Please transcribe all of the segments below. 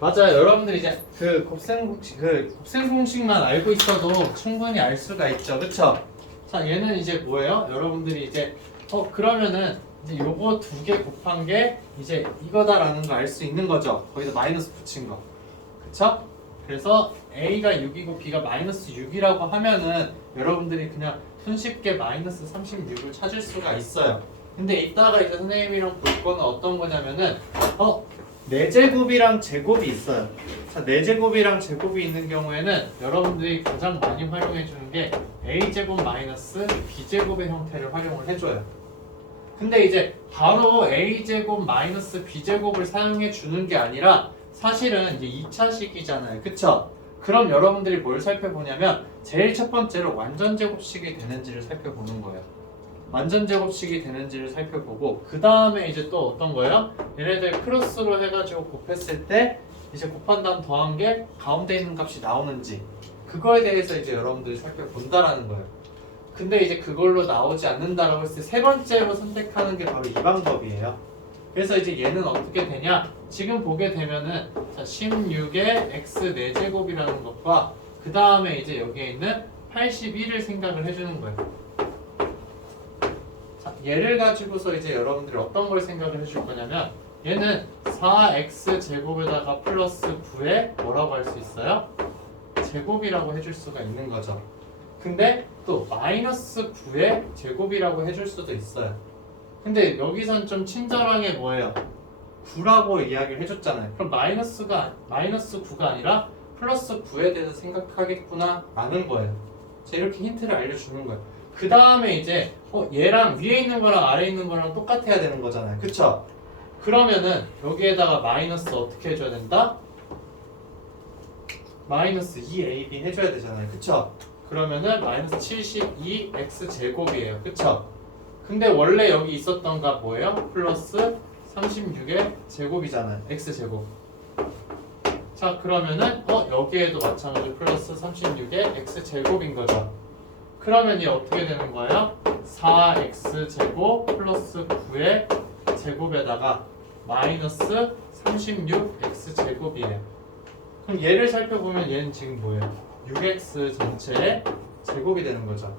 맞아요. 여러분들이 이제 그 곱셈 공식만 알고 있어도 충분히 알 수가 있죠. 그쵸? 자, 얘는 이제 뭐예요? 여러분들이 이제 그러면은 이제 요거 두 개 곱한 게 이제 이거다라는 거 알 수 있는 거죠. 거기다 마이너스 붙인 거. 그쵸? 그래서 A가 6이고 B가 마이너스 6이라고 하면은 여러분들이 그냥 손쉽게 마이너스 36을 찾을 수가 있어요. 근데 이따가 이제 선생님이랑 볼 거는 어떤 거냐면은 4제곱이랑 제곱이 있어요. 자, 4제곱이랑 제곱이 있는 경우에는 여러분들이 가장 많이 활용해 주는 게 A제곱 마이너스 B제곱의 형태를 활용을 해줘요. 근데 이제 바로 A제곱 마이너스 B제곱을 사용해 주는 게 아니라 사실은 이제 2차식이잖아요. 그쵸? 그럼 여러분들이 뭘 살펴보냐면 제일 첫 번째로 완전제곱식이 되는지를 살펴보는 거예요. 완전제곱식이 되는지를 살펴보고 그 다음에 이제 또 어떤 거예요? 얘네들 크로스로 해가지고 곱했을 때 이제 곱한 다음 더한 게 가운데 있는 값이 나오는지 그거에 대해서 이제 여러분들이 살펴본다라는 거예요. 근데 이제 그걸로 나오지 않는다라고 했을 때 세 번째로 선택하는 게 바로 이 방법이에요. 그래서 이제 얘는 어떻게 되냐? 지금 보게 되면은 자, 16의 x 4제곱이라는 것과 그 다음에 이제 여기에 있는 81을 생각을 해주는 거예요. 자, 얘를 가지고서 이제 여러분들이 어떤 걸 생각을 해줄 거냐면 얘는 4x 제곱에다가 플러스 9에 뭐라고 할 수 있어요? 제곱이라고 해줄 수가 있는 거죠. 근데 또 마이너스 9의 제곱이라고 해줄 수도 있어요. 근데 여기선 좀 친절하게 뭐예요? 9라고 이야기를 해줬잖아요. 그럼 마이너스 9가 아니라 플러스 9에 대해서 생각하겠구나 라는 거예요. 제가 이렇게 힌트를 알려주는 거예요. 그 다음에 이제 얘랑 위에 있는 거랑 아래에 있는 거랑 똑같아야 되는 거잖아요. 그쵸? 그러면은 여기에다가 마이너스 어떻게 해줘야 된다? 마이너스 2ab 해줘야 되잖아요. 그쵸? 그러면은 마이너스 72x 제곱이에요. 그쵸? 근데 원래 여기 있었던 가 뭐예요? 플러스 36의 제곱이잖아요. x 제곱. 자, 그러면은 여기에도 마찬가지로 플러스 36의 x 제곱인 거죠. 그러면 얘 어떻게 되는 거예요? 4x 제곱 플러스 9의 제곱에다가 마이너스 36x 제곱이에요. 그럼 얘를 살펴보면 얘는 지금 뭐예요? 6x 전체의 제곱이 되는 거죠.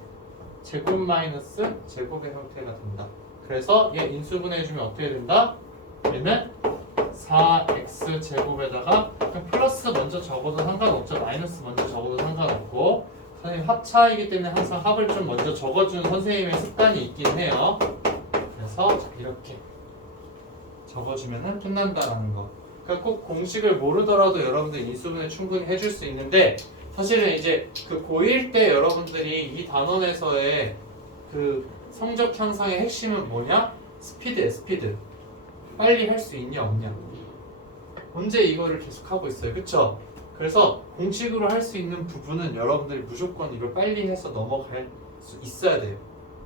제곱 마이너스 제곱의 형태가 된다. 그래서 얘 인수분해해주면 어떻게 된다? 얘는 4x 제곱에다가 플러스 먼저 적어도 상관없죠. 마이너스 먼저 적어도 상관없고 선생님 합차이기 때문에 항상 합을 좀 먼저 적어주는 선생님의 습관이 있긴 해요. 그래서 이렇게 적어주면 끝난다라는 거. 그러니까 꼭 공식을 모르더라도 여러분들 인수분해 충분히 해줄 수 있는데 사실은 이제 그 고1 때 여러분들이 이 단원에서의 그 성적 향상의 핵심은 뭐냐? 스피드예요, 스피드. 빨리 할 수 있냐 없냐. 언제 이거를 계속 하고 있어요, 그쵸? 그래서 공식으로 할 수 있는 부분은 여러분들이 무조건 이걸 빨리 해서 넘어갈 수 있어야 돼요.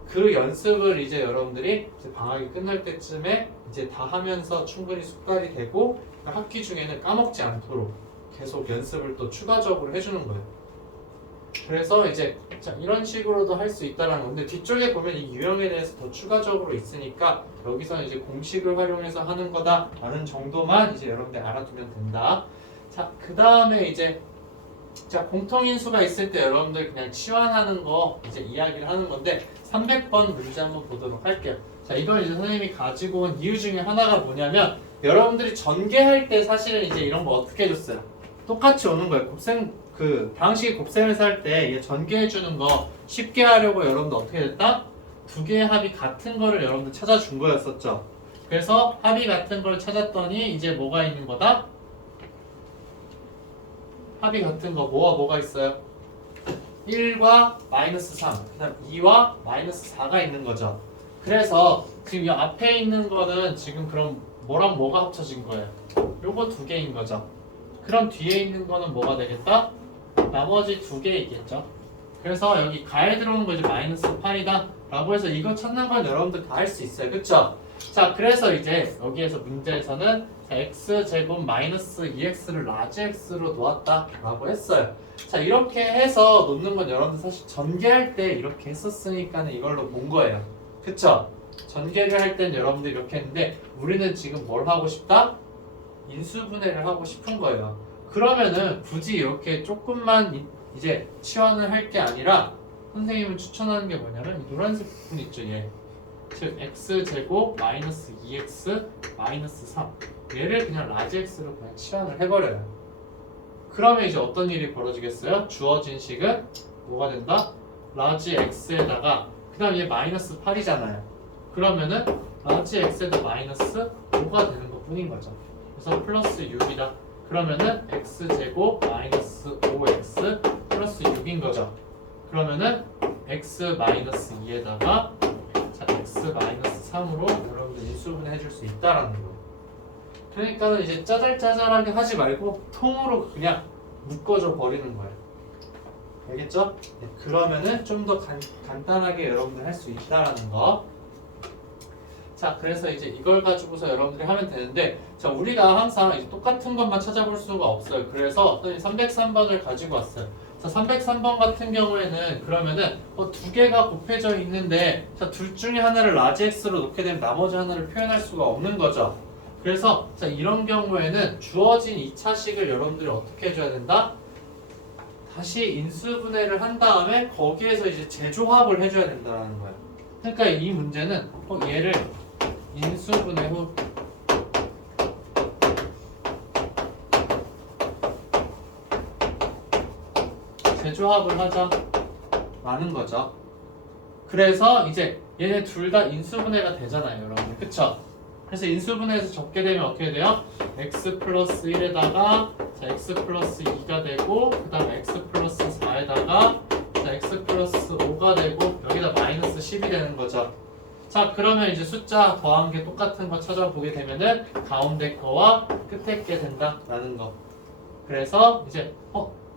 그 연습을 이제 여러분들이 이제 방학이 끝날 때쯤에 이제 다 하면서 충분히 숙달이 되고 학기 중에는 까먹지 않도록 계속 연습을 또 추가적으로 해주는 거예요. 그래서 이제 자, 이런 식으로도 할 수 있다라는 건데 뒤쪽에 보면 이 유형에 대해서 더 추가적으로 있으니까 여기서는 이제 공식을 활용해서 하는 거다라는 정도만 이제 여러분들 알아두면 된다. 자, 그 다음에 이제 자, 공통인수가 있을 때 여러분들 그냥 치환하는 거 이제 이야기를 하는 건데 300번 문제 한번 보도록 할게요. 자, 이걸 이제 선생님이 가지고 온 이유 중에 하나가 뭐냐면 여러분들이 전개할 때 사실은 이제 이런 거 어떻게 해줬어요? 똑같이 오는 거예요. 방식이 곱셈에서 할 때 얘 전개해주는 거 쉽게 하려고 여러분들 어떻게 됐다? 두 개의 합이 같은 거를 여러분들 찾아준 거였었죠. 그래서 합이 같은 걸 찾았더니 이제 뭐가 있는 거다? 합이 같은 거 뭐가 있어요? 1과 마이너스 3, 그 다음 2와 마이너스 4가 있는 거죠. 그래서 지금 이 앞에 있는 거는 지금 그럼 뭐랑 뭐가 합쳐진 거예요? 요거 두 개인 거죠. 그럼 뒤에 있는 거는 뭐가 되겠다? 나머지 두 개이겠죠. 그래서 여기 가에 들어오는 거 이제 마이너스 8이다 라고 해서 이거 찾는 건 여러분들 다 할 수 있어요. 그쵸? 자, 그래서 이제 여기에서 문제에서는 x제곱 마이너스 2x를 라지 x로 놓았다 라고 했어요. 자, 이렇게 해서 놓는 건 여러분들 사실 전개할 때 이렇게 했었으니까 이걸로 본 거예요. 그쵸? 전개를 할 땐 여러분들 이렇게 했는데 우리는 지금 뭘 하고 싶다? 인수분해를 하고 싶은 거예요. 그러면은 굳이 이렇게 조금만 이제 치환을 할 게 아니라 선생님은 추천하는 게 뭐냐면 이 노란색 부분 있죠, 얘. 즉 x제곱 마이너스 2x 마이너스 3 얘를 그냥 라지 x로 그냥 치환을 해버려요. 그러면 이제 어떤 일이 벌어지겠어요? 주어진 식은 뭐가 된다? 라지 x에다가 그 다음 얘 마이너스 8이잖아요. 그러면은 라지 x에다 마이너스 5가 되는 것 뿐인 거죠. 그래서 플러스 6이다. 그러면은 x제곱 마이너스 5x 플러스 6인 거죠. 그러면은 x 마이너스 2에다가 자 x 마이너스 3으로 여러분들 인수분해 해줄 수 있다라는 거예요. 그러니까는 이제 짜잘짜잘하게 하지 말고 통으로 그냥 묶어줘 버리는 거예요. 알겠죠? 네, 그러면은 좀 더 간단하게 여러분들 할 수 있다라는 거. 자, 그래서 이제 이걸 가지고서 여러분들이 하면 되는데, 자, 우리가 항상 이제 똑같은 것만 찾아볼 수가 없어요. 그래서 303번을 가지고 왔어요. 자, 303번 같은 경우에는 그러면은 두 개가 곱해져 있는데, 자, 둘 중에 하나를 라지 x로 놓게 되면 나머지 하나를 표현할 수가 없는 거죠. 그래서 자, 이런 경우에는 주어진 2차식을 여러분들이 어떻게 해줘야 된다? 다시 인수분해를 한 다음에 거기에서 이제 재조합을 해줘야 된다는 거예요. 그러니까 이 문제는 얘를 인수분해 후 재조합을 하자라는 거죠. 그래서 이제 얘네 둘 다 인수분해가 되잖아요, 여러분. 그쵸? 그래서 인수분해해서 적게 되면 어떻게 돼요? x 플러스 1에다가 자, x 플러스 2가 되고 그 다음에 x 플러스 4에다가 자, x 플러스 5가 되고 여기다 마이너스 10이 되는 거죠. 자, 그러면 이제 숫자 더한 게 똑같은 거 찾아보게 되면은 가운데 거와 끝에 게 된다라는 거. 그래서 이제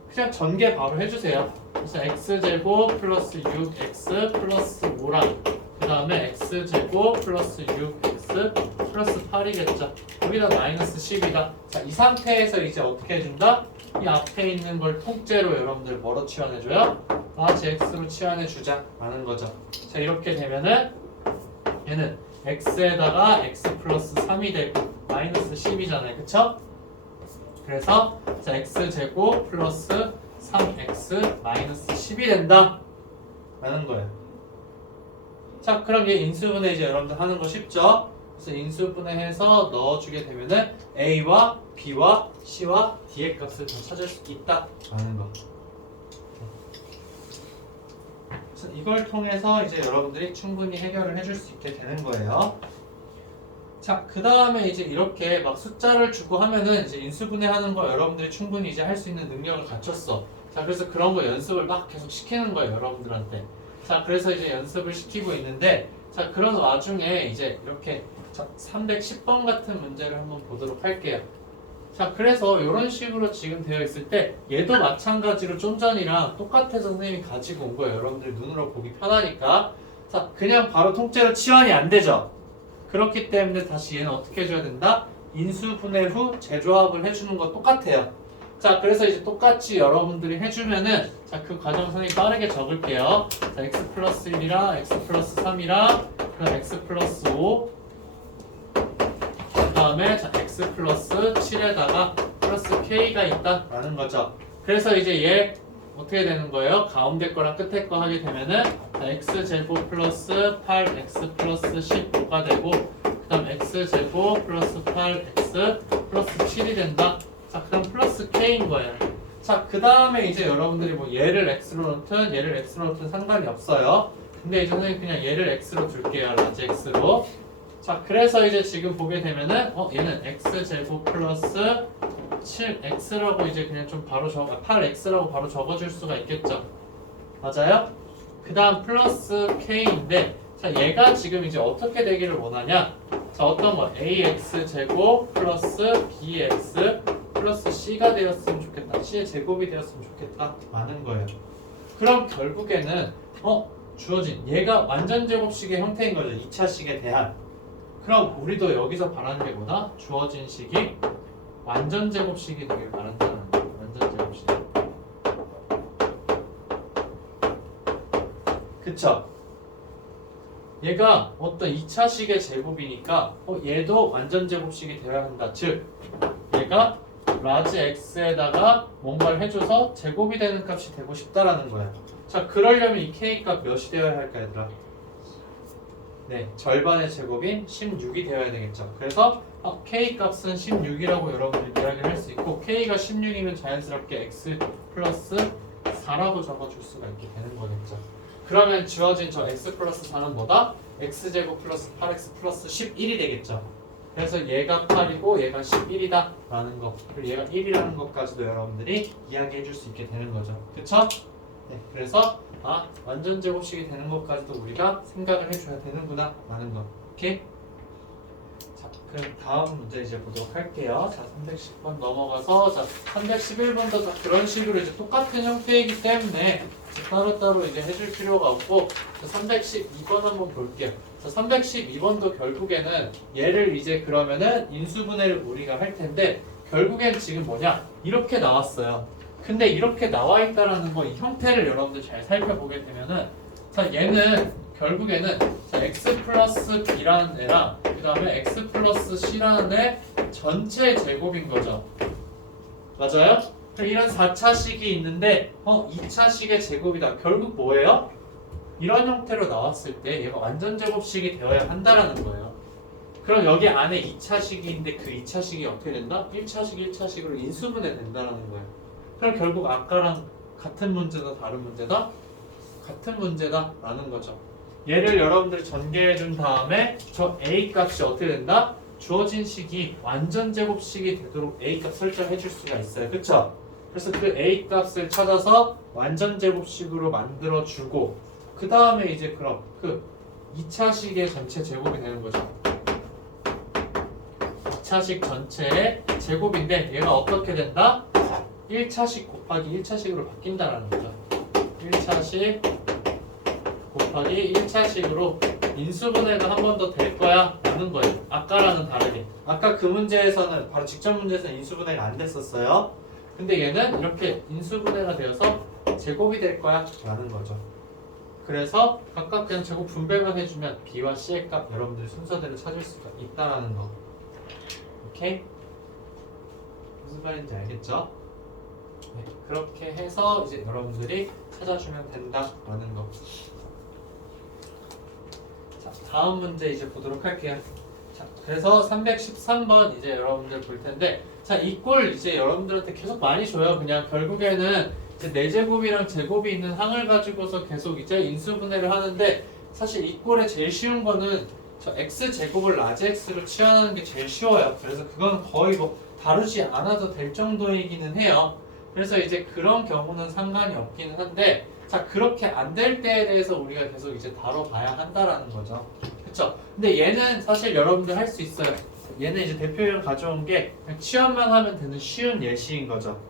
그냥 전개 바로 해주세요. 그래서 x제곱 플러스 6x 플러스 5랑 그 다음에 x제곱 플러스 6x 플러스 8이겠죠. 여기다 마이너스 10이다. 자, 이 상태에서 이제 어떻게 해준다? 이 앞에 있는 걸 통째로 여러분들 뭐로 치환해줘요? 라지 x로 치환해주자 라는 거죠. 자, 이렇게 되면은 얘는 x에다가 x 플러스 3이 되고 마이너스 10이잖아요. 그쵸? 그래서 자, x제곱 플러스 3x 마이너스 10이 된다 라는 거예요. 자, 그럼 얘 인수분해 이제 여러분들 하는 거 쉽죠? 그래서 인수분해해서 넣어주게 되면은 a와 b와 c와 d의 값을 더 찾을 수 있다 라는 거. 그래서 이걸 통해서 이제 여러분들이 충분히 해결을 해줄 수 있게 되는 거예요. 자, 그 다음에 이제 이렇게 막 숫자를 주고 하면은 이제 인수분해하는 거 여러분들이 충분히 이제 할 수 있는 능력을 갖췄어. 자, 그래서 그런 거 연습을 막 계속 시키는 거예요, 여러분들한테. 자, 그래서 이제 연습을 시키고 있는데, 자, 그런 와중에 이제 이렇게 310번 같은 문제를 한번 보도록 할게요. 자, 그래서 이런 식으로 지금 되어 있을 때 얘도 마찬가지로 좀 전이랑 똑같아서 선생님이 가지고 온 거예요. 여러분들 눈으로 보기 편하니까. 자, 그냥 바로 통째로 치환이 안 되죠. 그렇기 때문에 다시 얘는 어떻게 해줘야 된다? 인수분해 후 재조합을 해주는 거 똑같아요. 자, 그래서 이제 똑같이 여러분들이 해주면은 자, 그 과정 선생님이 빠르게 적을게요. 자, x 플러스 1이랑 x 플러스 3이랑 그다음 x 플러스 5 그 다음에 자, x 플러스 7에다가 플러스 k가 있다라는 거죠. 그래서 이제 얘 어떻게 되는 거예요? 가운데 거랑 끝에 거 하게 되면은 자, x제곱 플러스 8x 플러스 15가 되고 그 다음 x제곱 플러스 8x 플러스 7이 된다. 자, 그다음 플러스 k인 거예요. 자, 그 다음에 이제 여러분들이 뭐 얘를 x로 놓든 얘를 x로 놓든 상관이 없어요. 근데 이제 선생님 그냥 얘를 x로 둘게요. 라지 x로. 자, 그래서 이제 지금 보게 되면은 얘는 x제곱 플러스 7x라고 이제 그냥 좀 바로 8x라고 바로 적어줄 수가 있겠죠. 맞아요? 그 다음 플러스 k인데 자, 얘가 지금 이제 어떻게 되기를 원하냐? 자, 어떤 거? ax제곱 플러스 bx 플러스 c가 되었으면 좋겠다. c의 제곱이 되었으면 좋겠다. 라는 거예요. 그럼 결국에는 주어진 얘가 완전 제곱식의 형태인 거죠. 2차식에 대한. 그럼 우리도 여기서 바라는 게 뭐다? 주어진 식이 완전 제곱식이 되길 바란다는 거예요. 완전 제곱식. 그쵸? 얘가 어떤 2차식의 제곱이니까 얘도 완전 제곱식이 되어야 한다. 즉 얘가 라지 x에다가 뭔가를 해줘서 제곱이 되는 값이 되고 싶다라는 거야. 자, 그러려면 이 k 값 몇이 되어야 할까 얘들아? 네, 절반의 제곱인 16이 되어야 되겠죠. 그래서 k 값은 16이라고 여러분들이 이야기를 할 수 있고 k가 16이면 자연스럽게 x 플러스 4라고 적어줄 수가 있게 되는 거겠죠. 그러면 주어진 저 x 플러스 4는 뭐다? x제곱 플러스 8x 플러스 11이 되겠죠. 그래서 얘가 8이고 얘가 11이다 라는 거, 그리고 얘가 1이라는 것까지도 여러분들이 이야기해 줄 수 있게 되는 거죠. 그쵸? 네, 그래서 완전 제곱식이 되는 것까지도 우리가 생각을 해줘야 되는구나 라는 거. 오케이? 자, 그럼 다음 문제 이제 보도록 할게요. 자, 310번 넘어가서 자, 311번도 다 그런 식으로 이제 똑같은 형태이기 때문에 따로따로 이제 해줄 필요가 없고 312번 한번 볼게요. 자, 312번도 결국에는 얘를 이제 그러면은 인수분해를 우리가 할 텐데 결국엔 지금 뭐냐? 이렇게 나왔어요. 근데 이렇게 나와 있다라는 거 이 형태를 여러분들 잘 살펴보게 되면은 자, 얘는 결국에는 자, x 플러스 b라는 애랑 그 다음에 x 플러스 c라는 애 전체 제곱인 거죠. 맞아요? 이런 4차식이 있는데 2차식의 제곱이다. 결국 뭐예요? 이런 형태로 나왔을 때 얘가 완전 제곱식이 되어야 한다라는 거예요. 그럼 여기 안에 2차식이 있는데 그 2차식이 어떻게 된다? 1차식 1차식으로 인수분해 된다라는 거예요. 그럼 결국 아까랑 같은 문제다 다른 문제다? 같은 문제다 라는 거죠. 얘를 여러분들이 전개해 준 다음에 저 a 값이 어떻게 된다? 주어진 식이 완전 제곱식이 되도록 a 값 설정해 줄 수가 있어요. 그쵸? 그래서 그 a 값을 찾아서 완전 제곱식으로 만들어 주고 그 다음에 이제 그럼 그 2차식의 전체 제곱이 되는 거죠. 2차식 전체의 제곱인데 얘가 어떻게 된다? 1차식 곱하기 1차식으로 바뀐다라는 거죠. 1차식 곱하기 1차식으로 인수분해가 한 번 더 될 거야 라는 거예요. 아까랑은 다르게. 아까 그 문제에서는 바로 직전 문제에서는 인수분해가 안 됐었어요. 근데 얘는 이렇게 인수분해가 되어서 제곱이 될 거야 라는 거죠. 그래서 각각 그냥 제곱 분배만 해주면 b와 c의 값 여러분들 순서대로 찾을 수가 있다라는 거. 오케이? 무슨 말인지 알겠죠? 네, 그렇게 해서 이제 여러분들이 찾아주면 된다라는 거. 자, 다음 문제 이제 보도록 할게요. 자, 그래서 313번 이제 여러분들 볼 텐데, 자, 이 꼴 이제 여러분들한테 계속 많이 줘요. 그냥 결국에는 이제 4제곱이랑 제곱이 있는 항을 가지고서 계속 이제 인수분해를 하는데, 사실 이 꼴에 제일 쉬운 거는 저 x제곱을 라지 x로 치환하는 게 제일 쉬워요. 그래서 그건 거의 뭐 다루지 않아도 될 정도이기는 해요. 그래서 이제 그런 경우는 상관이 없기는 한데, 자, 그렇게 안 될 때에 대해서 우리가 계속 이제 다뤄봐야 한다라는 거죠. 그쵸? 근데 얘는 사실 여러분들 할 수 있어요. 얘는 이제 대표형 가져온 게 그냥 치환만 하면 되는 쉬운 예시인 거죠.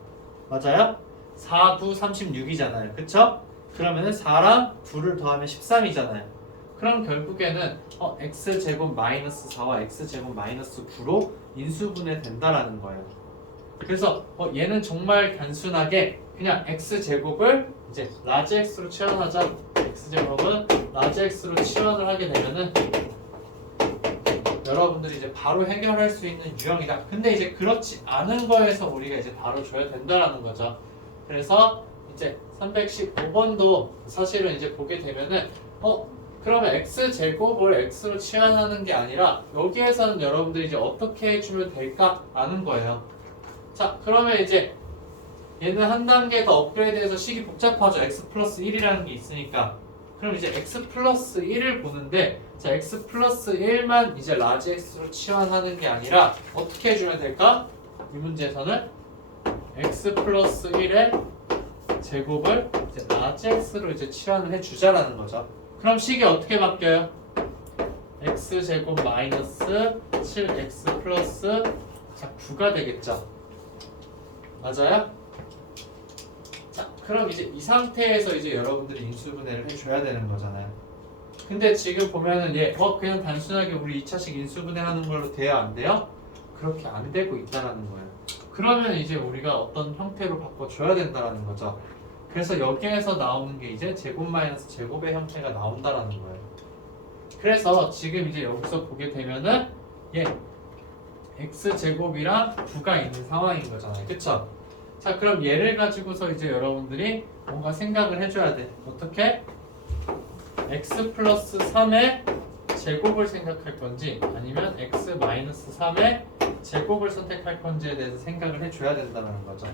맞아요? 4, 9, 36이잖아요. 그쵸? 그러면은 4랑 2를 더하면 13이잖아요. 그럼 결국에는 x제곱 마이너스 4와 x제곱 마이너스 9로 인수분해 된다라는 거예요. 그래서 얘는 정말 단순하게 그냥 x제곱을 이제 라지 x로 치환하자. x제곱은 라지 x로 치환을 하게 되면은 여러분들이 이제 바로 해결할 수 있는 유형이다. 근데 이제 그렇지 않은 거에서 우리가 이제 바로 줘야 된다라는 거죠. 그래서 이제 315번도 사실은 이제 보게 되면은 그러면 x제곱을 x로 치환하는 게 아니라 여기에서는 여러분들이 이제 어떻게 해주면 될까 라는 거예요. 자, 그러면 이제 얘는 한 단계 더 업그레이드해서 식이 복잡하죠. x 플러스 1이라는 게 있으니까. 그럼 이제 x 플러스 1을 보는데, 자, x 플러스 1만 이제 라지 x로 치환하는 게 아니라 어떻게 해주면 될까? 이 문제에서는 x 플러스 1의 제곱을 이제 라지 x로 이제 치환을 해주자라는 거죠. 그럼 식이 어떻게 바뀌어요? x제곱 마이너스 7x 플러스 9가 되겠죠. 맞아요? 자, 그럼 이제 이 상태에서 이제 여러분들이 인수분해를 해줘야 되는 거잖아요. 근데 지금 보면은 그냥 단순하게 우리 2차식 인수분해 하는 걸로 돼요? 안 돼요? 그렇게 안 되고 있다라는 거예요. 그러면 이제 우리가 어떤 형태로 바꿔줘야 된다라는 거죠. 그래서 여기에서 나오는 게 이제 제곱 마이너스 제곱의 형태가 나온다라는 거예요. 그래서 지금 이제 여기서 보게 되면은 x제곱이랑 9가 있는 상황인 거잖아요. 그쵸? 자, 그럼 얘를 가지고서 이제 여러분들이 뭔가 생각을 해줘야 돼. 어떻게? x 플러스 3의 제곱을 생각할 건지 아니면 x 마이너스 3의 제곱을 선택할 건지에 대해서 생각을 해줘야 된다는 거죠.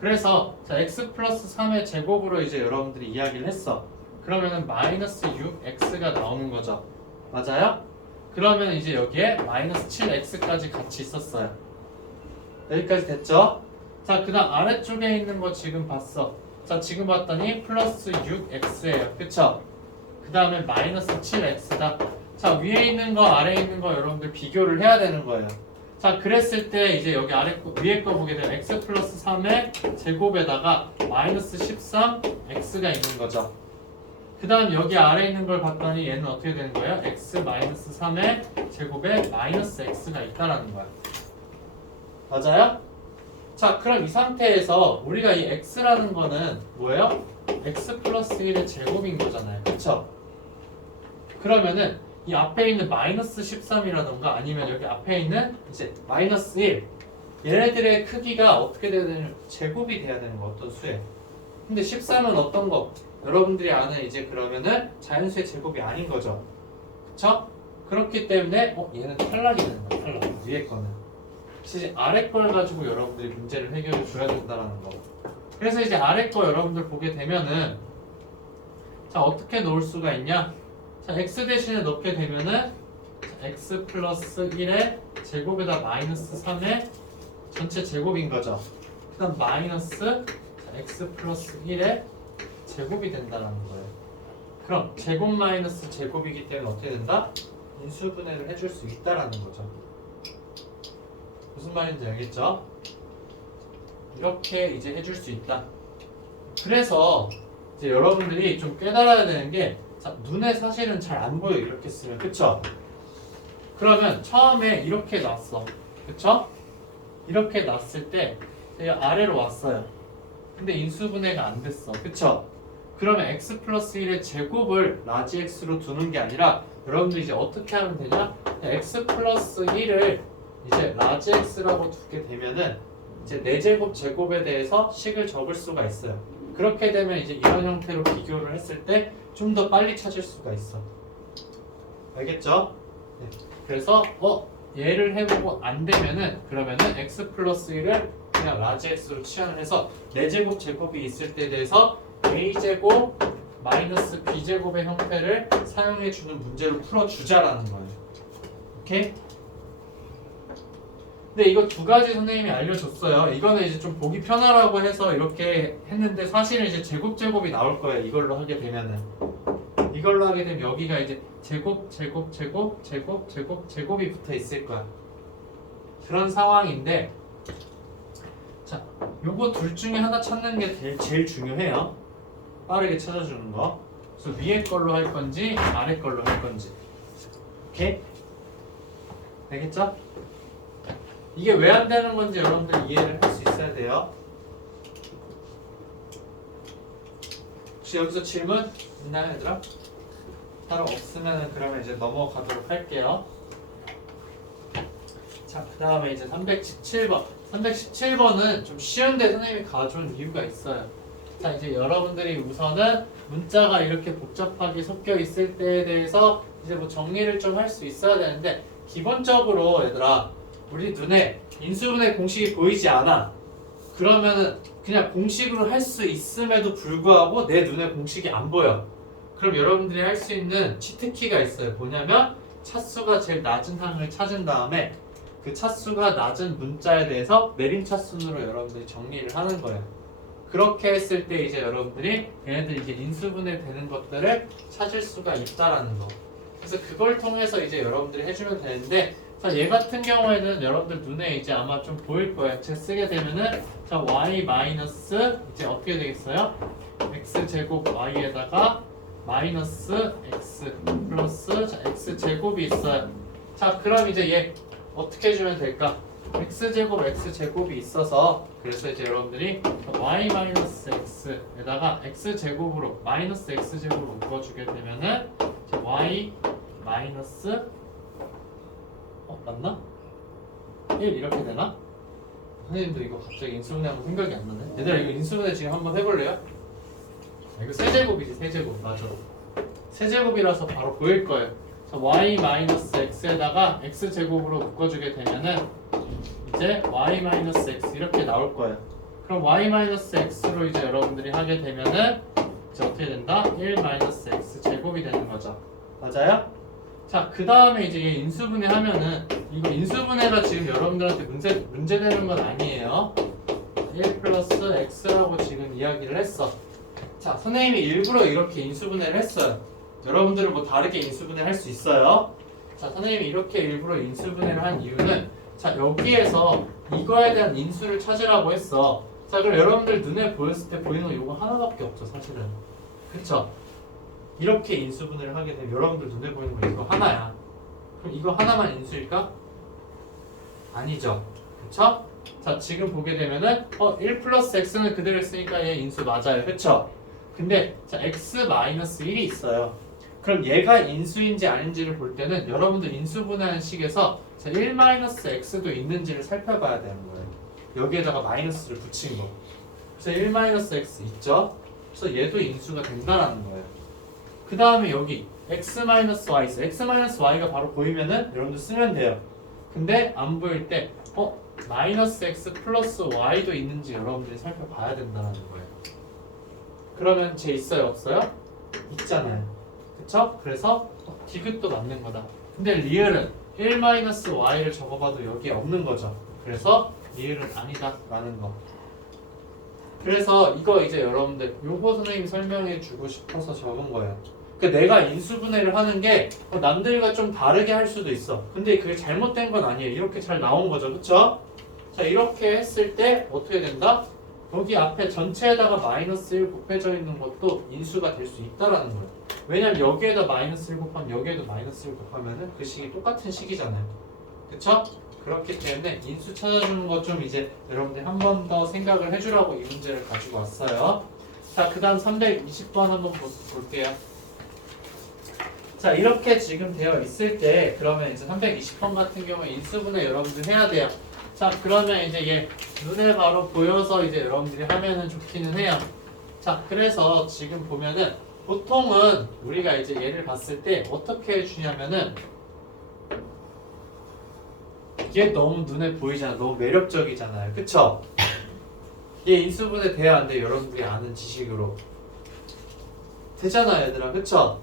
그래서 자, x 플러스 3의 제곱으로 이제 여러분들이 이야기를 했어. 그러면은 마이너스 6x가 나오는 거죠. 맞아요? 그러면 이제 여기에 마이너스 7x까지 같이 있었어요. 여기까지 됐죠? 자, 그 다음 아래쪽에 있는 거 지금 봤어. 자, 지금 봤더니 플러스 6x예요. 그쵸? 그 다음에 마이너스 7x다. 자, 위에 있는 거 아래에 있는 거 여러분들 비교를 해야 되는 거예요. 자, 그랬을 때 이제 여기 아래 거, 위에 거 보게 되면 x 플러스 3의 제곱에다가 마이너스 13x가 있는 거죠. 그 다음 여기 아래 있는 걸 봤더니 얘는 어떻게 되는 거예요? x 마이너스 3의 제곱에 마이너스 x가 있다라는 거야. 맞아요? 자, 그럼 이 상태에서 우리가 이 x라는 거는 뭐예요? x 플러스 1의 제곱인 거잖아요. 그쵸? 그러면은 이 앞에 있는 마이너스 13이라던가 아니면 여기 앞에 있는 이제 마이너스 1 얘네들의 크기가 어떻게 돼야 되냐면 제곱이 돼야 되는 거 어떤 수에. 근데 13은 어떤 거? 여러분들이 아는 이제 그러면은 자연수의 제곱이 아닌 거죠. 그쵸? 그렇기 때문에 얘는 탈락이 되는 거야. 탈락. 위에 거는. 이제 아래 걸 가지고 여러분들이 문제를 해결해 줘야 된다는 거. 그래서 이제 아래 거 여러분들 보게 되면은 자, 어떻게 놓을 수가 있냐? 자, x 대신에 넣게 되면은 x 플러스 1의 제곱에다 마이너스 3의 전체 제곱인 거죠. 그 다음 마이너스 x 플러스 1의 제곱이 된다는 거예요. 그럼 제곱 마이너스 제곱이기 때문에 어떻게 된다? 인수분해를 해줄 수 있다라는 거죠. 무슨 말인지 알겠죠? 이렇게 이제 해줄 수 있다. 그래서 이제 여러분들이 좀 깨달아야 되는 게 자, 눈에 사실은 잘 안 보여 이렇게 쓰면. 그쵸? 그러면 처음에 이렇게 놨어. 그쵸? 이렇게 놨을 때 아래로 왔어요. 근데 인수분해가 안 됐어. 그쵸? 그러면 x 플러스 1의 제곱을 라지 x로 두는 게 아니라 여러분들 이제 어떻게 하면 되냐? x 플러스 1을 이제 라지 x라고 두게 되면은 이제 4제곱 제곱에 대해서 식을 접을 수가 있어요. 그렇게 되면 이제 이런 형태로 비교를 했을 때 좀 더 빨리 찾을 수가 있어. 알겠죠? 네. 그래서 얘를 해보고 안 되면은 그러면은 x 플러스 1을 그냥 라지 x로 치환을 해서 4제곱 제곱이 있을 때에 대해서 a제곱 마이너스 b제곱의 형태를 사용해주는 문제로 풀어주자라는 거예요. 오케이? 근데 이거 두 가지 선생님이 알려줬어요. 이거는 이제 좀 보기 편하라고 해서 이렇게 했는데 사실은 이제 제곱이 나올 거예요. 이걸로 하게 되면은. 이걸로 하게 되면 여기가 이제 제곱이 붙어 있을 거야. 그런 상황인데 자, 요거 둘 중에 하나 찾는 게 제일 중요해요. 빠르게 찾아주는 거. 그래서 위에 걸로 할 건지 아래 걸로 할 건지. 오케이? 알겠죠? 이게 왜 안 되는 건지 여러분들 이해를 할 수 있어야 돼요. 혹시 여기서 질문 있나요, 얘들아? 따로 없으면 그러면 이제 넘어가도록 할게요. 자, 그 다음에 이제 317번. 317번은 좀 쉬운데 선생님이 가져온 이유가 있어요. 자, 이제 여러분들이 우선은 문자가 이렇게 복잡하게 섞여 있을 때에 대해서 이제 뭐 정리를 좀 할 수 있어야 되는데 기본적으로 얘들아 우리 눈에 인수분해 공식이 보이지 않아. 그러면은 그냥 공식으로 할 수 있음에도 불구하고 내 눈에 공식이 안 보여. 그럼 여러분들이 할 수 있는 치트키가 있어요. 뭐냐면 차수가 제일 낮은 항을 찾은 다음에 그 차수가 낮은 문자에 대해서 내림차순으로 여러분들이 정리를 하는 거예요. 그렇게 했을 때 이제 여러분들이 얘네들 이제 인수분해 되는 것들을 찾을 수가 있다라는 거. 그래서 그걸 통해서 이제 여러분들이 해주면 되는데 자, 얘 같은 경우에는 여러분들 눈에 이제 아마 좀 보일 거예요. 제가 쓰게 되면은 자, y 마이너스 이제 어떻게 되겠어요? x 제곱 y에다가 마이너스 x 플러스 자, x 제곱이 있어요. 자, 그럼 이제 얘 어떻게 해주면 될까? x 제곱이 있어서 그래서 이제 여러분들이 y 마이너스 x에다가 x 제곱으로 마이너스 x 제곱으로 묶어주게 되면은 y 마이너스 맞나? 1 이렇게 되나? 선생님도 이거 갑자기 인수분해하면 생각이 안 나네. 얘들아 이거 인수분해 지금 한번 해볼래요? 이거 세제곱이지 세제곱. 맞아. 세제곱이라서 바로 보일 거예요. 자, y-x에다가 x제곱으로 묶어주게 되면은 이제 y-x 이렇게 나올 거예요. 그럼 y-x로 이제 여러분들이 하게 되면은 이제 어떻게 된다? 1-x 제곱이 되는 거죠. 맞아요? 자, 그 다음에 이제 얘 인수분해 하면은 이거 인수분해가 지금 여러분들한테 문제되는 건 아니에요. 1 플러스 x라고 지금 이야기를 했어. 자, 선생님이 일부러 이렇게 인수분해를 했어요. 여러분들은 뭐 다르게 인수분해를 할 수 있어요. 자, 선생님이 이렇게 일부러 인수분해를 한 이유는 자, 여기에서 이거에 대한 인수를 찾으라고 했어. 자, 그럼 여러분들 눈에 보였을 때 보이는 거 이거 하나밖에 없죠, 사실은. 그쵸? 이렇게 인수분해를 하게 되면 여러분들 눈에 보이는 거 이거 하나야. 그럼 이거 하나만 인수일까? 아니죠. 그쵸? 자, 지금 보게 되면은 1 플러스 x는 그대로 있으니까 얘 인수 맞아요. 그쵸? 근데 자, x 마이너스 1이 있어요. 그럼 얘가 인수인지 아닌지를 볼 때는 여러분들 인수분해하는 식에서 자, 1 마이너스 x도 있는지를 살펴봐야 되는 거예요. 여기에다가 마이너스를 붙인 거. 그래서 1 마이너스 x 있죠? 그래서 얘도 인수가 된다라는 거예요. 그 다음에 여기 x 마이너스 y 있어. x 마이너스 y가 바로 보이면은 여러분들 쓰면 돼요. 근데 안 보일 때 마이너스 x 플러스 y도 있는지 여러분들이 살펴봐야 된다는 거예요. 그러면 쟤 있어요 없어요? 있잖아요. 그쵸? 그래서 디귿도 맞는 거다. 근데 리을은 1 마이너스 y를 적어봐도 여기에 없는 거죠. 그래서 리을은 아니다 라는 거. 그래서 이거 이제 여러분들 요거 선생님이 설명해 주고 싶어서 적은 거예요. 그러니까 내가 인수분해를 하는 게 남들과 좀 다르게 할 수도 있어. 근데 그게 잘못된 건 아니에요. 이렇게 잘 나온 거죠. 그쵸? 자, 이렇게 했을 때 어떻게 된다? 여기 앞에 전체에다가 마이너스 1 곱해져 있는 것도 인수가 될 수 있다라는 거예요. 왜냐면 여기에다 마이너스 1 곱하면 여기에도 마이너스 1 곱하면은 그 식이 똑같은 식이잖아요. 그쵸? 그렇기 때문에 인수 찾아주는 거 좀 이제 여러분들 한 번 더 생각을 해주라고 이 문제를 가지고 왔어요. 자, 그 다음 320번 한번 볼게요. 자, 이렇게 지금 되어 있을 때 그러면 이제 320번 같은 경우에 인수분해 여러분들 해야 돼요. 자, 그러면 이제 얘 눈에 바로 보여서 이제 여러분들이 하면은 좋기는 해요. 자, 그래서 지금 보면은 보통은 우리가 이제 얘를 봤을 때 어떻게 해주냐면은 얘 너무 눈에 보이잖아. 너무 매력적이잖아요. 그쵸? 얘 인수분해 돼야 안 돼. 여러분들이 아는 지식으로. 되잖아요, 얘들아. 그쵸?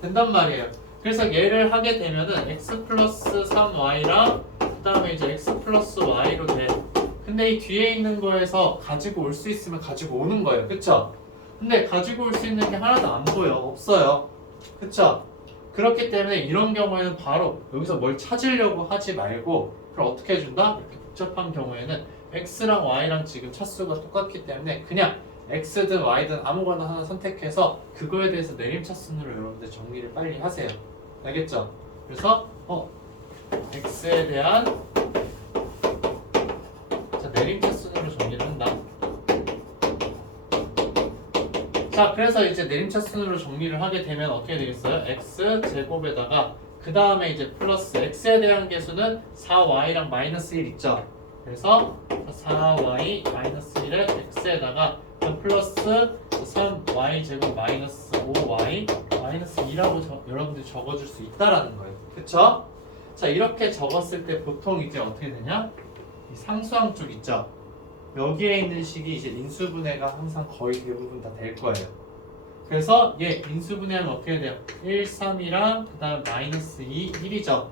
된단 말이에요. 그래서 얘를 하게 되면은 x 플러스 3y랑 그 다음에 이제 x 플러스 y로 돼. 근데 이 뒤에 있는 거에서 가지고 올 수 있으면 가지고 오는 거예요. 그쵸? 근데 가지고 올 수 있는 게 하나도 안 보여. 없어요. 그쵸? 그렇기 때문에 이런 경우에는 바로 여기서 뭘 찾으려고 하지 말고 그럼 어떻게 해준다? 이렇게 복잡한 경우에는 x랑 y랑 지금 차수가 똑같기 때문에 그냥 x든 y든 아무거나 하나 선택해서 그거에 대해서 내림차순으로 여러분들 정리를 빨리 하세요. 알겠죠? 그래서 x에 대한 내림차순으로 정리를 한다. 자, 그래서 이제 내림차순으로 정리를 하게 되면 어떻게 되겠어요? x 제곱에다가 그 다음에 이제 플러스 x에 대한 개수는 4y랑 마이너스 1 있죠? 그래서 4y 마이너스 1에 x에다가 플러스 3y 제곱 마이너스 5y 마이너스 2라고 여러분들이 적어줄 수 있다라는 거예요. 그쵸? 자, 이렇게 적었을 때 보통 이제 어떻게 되냐? 이 상수항 쪽 있죠? 여기에 있는 식이 이제 인수분해가 항상 거의 대부분 다 될 거예요. 그래서 얘 인수분해하면 어떻게 돼요? 1, 3이랑 그 다음 마이너스 2, 1이죠.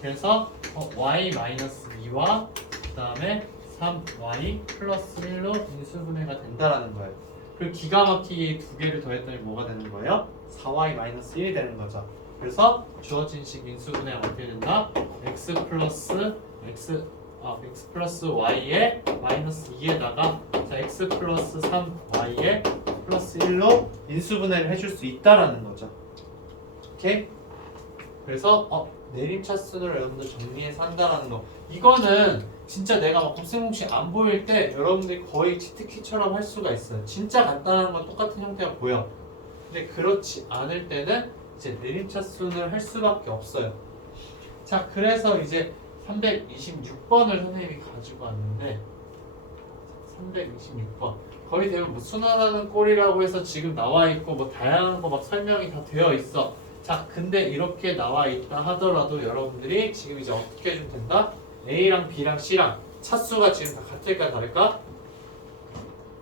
그래서 y 마이너스 2와 그 다음에 3y 플러스 1로 인수분해가 된다라는 거예요. 그리고 기가 막히게 두 개를 더했더니 뭐가 되는 거예요? 4y 마이너스 1이 되는 거죠. 그래서 주어진 식 인수분해가 어떻게 된다? x 플러스 y에 마이너스 2에다가 자, x 플러스 3y에 플러스 1로 인수분해를 해줄 수 있다라는 거죠. 오케이? 그래서 내림차순으로 여러분들 정리해서 한다라는 거. 이거는 진짜 내가 막 곱셈공식 안 보일 때 여러분들이 거의 치트키처럼 할 수가 있어요. 진짜 간단한 건 똑같은 형태가 보여. 근데 그렇지 않을 때는 이제 내림차순을 할 수밖에 없어요. 자, 그래서 이제 326번을 선생님이 가지고 왔는데 326번 거의 대부분 뭐 순환하는 꼴이라고 해서 지금 나와 있고 뭐 다양한 거 막 설명이 다 되어 있어. 자, 근데 이렇게 나와 있다 하더라도 여러분들이 지금 이제 어떻게 해주면 된다? A랑 B랑 C랑 차수가 지금 다 같을까 다를까?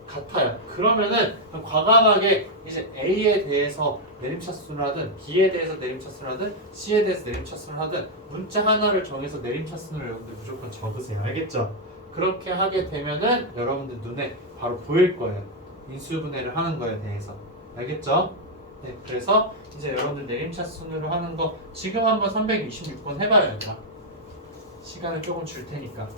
같아요. 그러면은 과감하게 이제 A에 대해서 내림차순을 하든 B에 대해서 내림차순을 하든 C에 대해서 내림차순을 하든 문자 하나를 정해서 내림차순을 여러분들 무조건 적으세요. 알겠죠? 그렇게 하게 되면은 여러분들 눈에 바로 보일 거예요. 인수분해를 하는 거에 대해서. 알겠죠? 네, 그래서 이제 여러분들 내림차순으로 하는 거 지금 한번 326번 해봐요. 자, 시간을 조금 줄 테니까.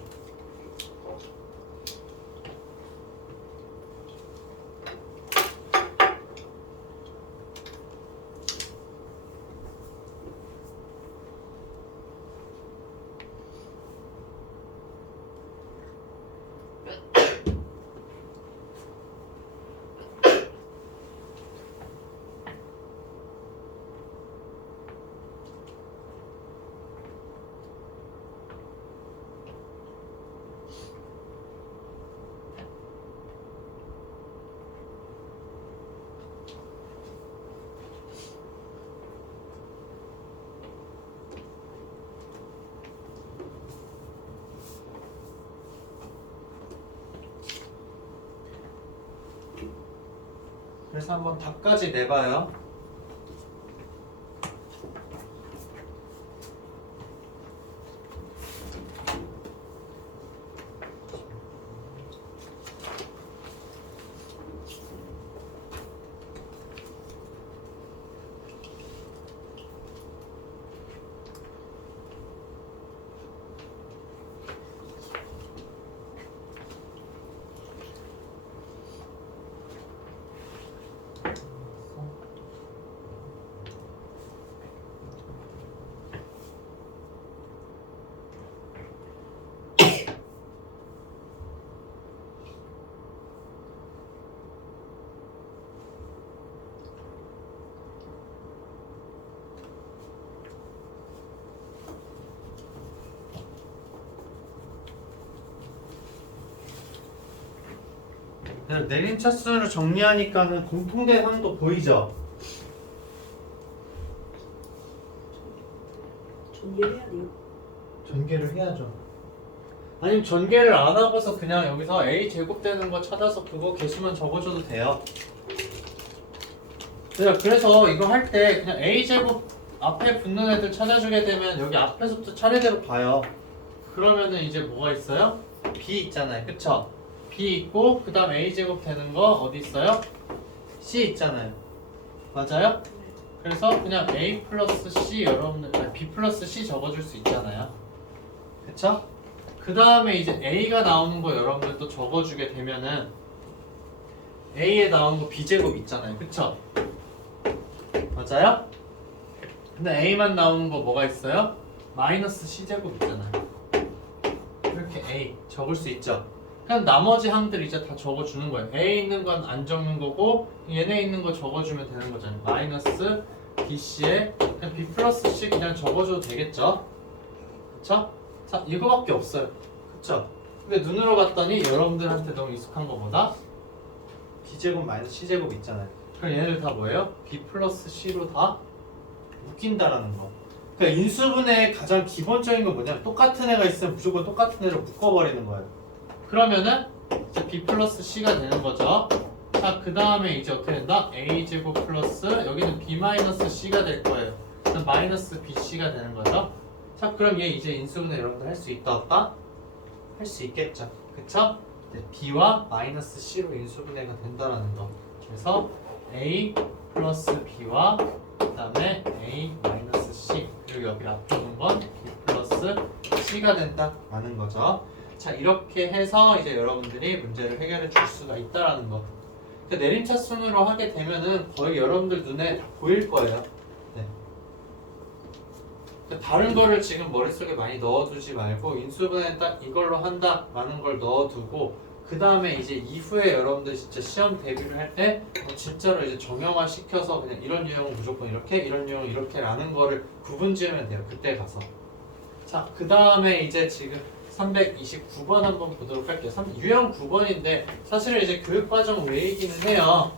그래서 한번 답까지 내봐요. 내림차순으로 정리하니까는 공통대상도 보이죠? 전개를 해야 돼요? 전개를 해야죠. 아니면 전개를 안 하고서 그냥 여기서 A 제곱되는 거 찾아서 그거 계시면 적어줘도 돼요. 그래서 이거 할 때 그냥 A 제곱 앞에 붙는 애들 찾아주게 되면 여기 앞에서부터 차례대로 봐요. 그러면은 이제 뭐가 있어요? B 있잖아요. 그쵸? B 있고 그 다음 A 제곱 되는 거 어디 있어요? C 있잖아요. 맞아요? 그래서 그냥 A 플러스 C 여러분들 아니, B 플러스 C 적어줄 수 있잖아요. 그쵸? 그 다음에 이제 A가 나오는 거 여러분들 또 적어주게 되면은 A에 나오는 거 B제곱 있잖아요. 그쵸? 맞아요? 근데 A만 나오는 거 뭐가 있어요? 마이너스 C제곱 있잖아요. 이렇게 A 적을 수 있죠? 그냥 나머지 항들 이제 다 적어주는 거예요. A 있는 건 안 적는 거고 얘네 있는 거 적어주면 되는 거잖아요. 마이너스 BC에 그냥 B 플러스 C 그냥 적어줘도 되겠죠? 그쵸? 자, 이거밖에 없어요. 그쵸? 근데 눈으로 봤더니 여러분들한테 너무 익숙한 거보다 B제곱 마이너스 C제곱 있잖아요. 그럼 얘네들 다 뭐예요? B 플러스 C로 다 묶인다라는 거. 그러니까 인수분해의 가장 기본적인 건 뭐냐면 똑같은 애가 있으면 무조건 똑같은 애로 묶어버리는 거예요. 그러면은 이제 B 플러스 C가 되는 거죠. 자, 그 다음에 이제 어떻게 된다? A제곱 플러스 여기는 B 마이너스 C가 될 거예요. 그럼 마이너스 BC가 되는 거죠. 자, 그럼 얘 이제 인수분해 여러분들 할 수 있다 없다? 할 수 있겠죠. 그쵸? B와 마이너스 C로 인수분해가 된다라는 거. 그래서 A 플러스 B와 그 다음에 A 마이너스 C 그리고 여기 앞에 오는 건 B 플러스 C가 된다라는 거죠. 자, 이렇게 해서 이제 여러분들이 문제를 해결해 줄 수가 있다라는 거. 그러니까 내림차순으로 하게 되면은 거의 여러분들 눈에 다 보일 거예요. 네. 그러니까 다른 거를 지금 머릿속에 많이 넣어두지 말고 인수분해 딱 이걸로 한다라는 걸 넣어두고 그 다음에 이제 이후에 여러분들 진짜 시험 대비를 할 때 진짜로 이제 정형화 시켜서 그냥 이런 유형은 무조건 이렇게 이런 유형은 이렇게라는 거를 구분 지으면 돼요. 그때 가서. 자, 그 다음에 이제 지금 329번 한번 보도록 할게요. 유형 9번인데 사실은 이제 교육과정 외이기는 해요.